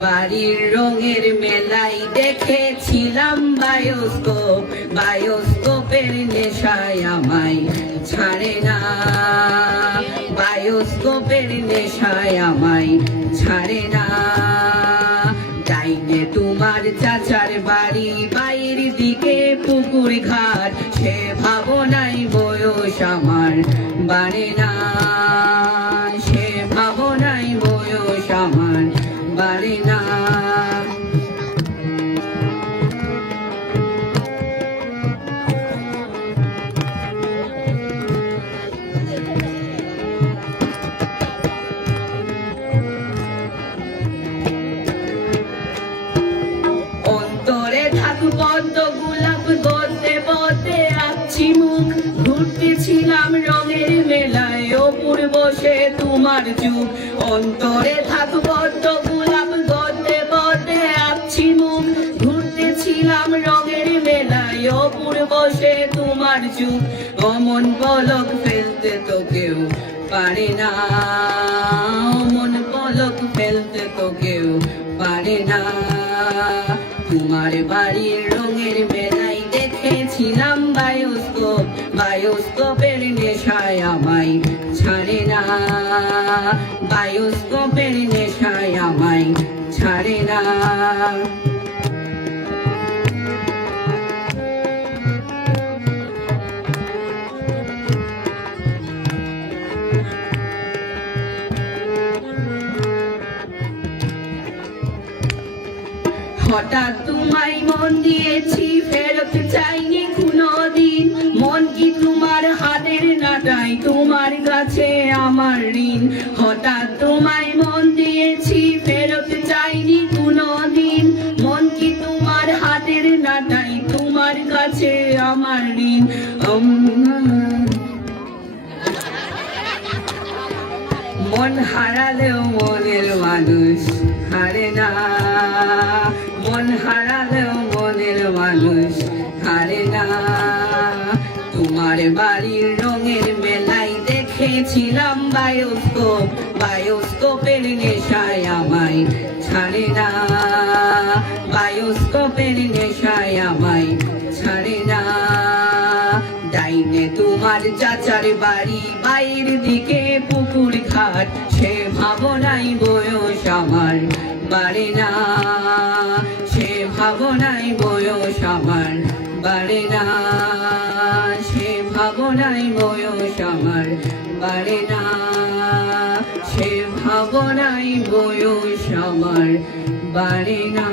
বাড়ির রঙের মেলাই দেখেছিলাম বায়োস্কোপ, বায়োস্কোপের নেশায় আমায় ছাড়ে না, বায়োস্কোপের নেশায় আমায় ছাড়ে না। ডাইনে তোমার চাচার বাড়ি, বাইর দিকে পুকুর ঘাট, সে ভাবনাই বয়স আমার বাড়ে না, সে ভাবনাই বয়স আমার বাড়ে না। অন্তরে থাকু পদ্ম গোলাপ, গদ্যে পদ্মে আঁকছি মুখ, ঘুরতেছিলাম রঙের মেলায়, অপুর বসে তোমার যুগ। অন্তরে থাকু পদ্ম গোলাপ, গদ্যে পদ্মে আঁকছি মুখ, ঘুরতেছিলাম রঙের মেলায়, অপুর বসে তোমার যুগ। অমন পলক ফেলতে তো কেউ পারে না, অমন পলক ফেলতে তো কেউ পারে না। তোমার বাড়ির রঙের মেলায় দেখেছিলাম বায়োস্কোপ, বায়োস্কোপের নেশায় আমায় ছাড়ে না, বায়োস্কোপের নেশায় আমায় ছাড়ে না। হঠাৎ তোমায় মন দিয়েছি, ফেরত চাইনি কোনোদিন, মন কি তোমার হাতের নাটাই, তোমার কাছে আমার ঋণ। হঠাৎ তোমায় মন দিয়েছি, ফেরত চাইনি কোনোদিন, মন কি তোমার হাতের নাটাই, তোমার কাছে আমার ঋণ। মন হারালেও মনের মানুষ হারে না, মন হারালেও মনের মানুষ হারে না। তোমার বাড়ির রঙের মেলায় দেখেছিলাম বায়োস্কোপ, বায়োস্কোপের নেশায় আমায় ছাড়ে না, বায়োস্কোপের নেশায় আমায় ছাড়ে না। ডাইনে তোমার চাচার বাড়ি, বাইর দিকে পুকুর ঘাট, সে ভাবনাই বয়স আমার বাড়ে না, সে ভাবনাই বয়স আমার বাড়ে না, সে ভাবনাই বয়স আমার বাড়ে না, সে ভাবনাই বয়স আমার বাড়ে না।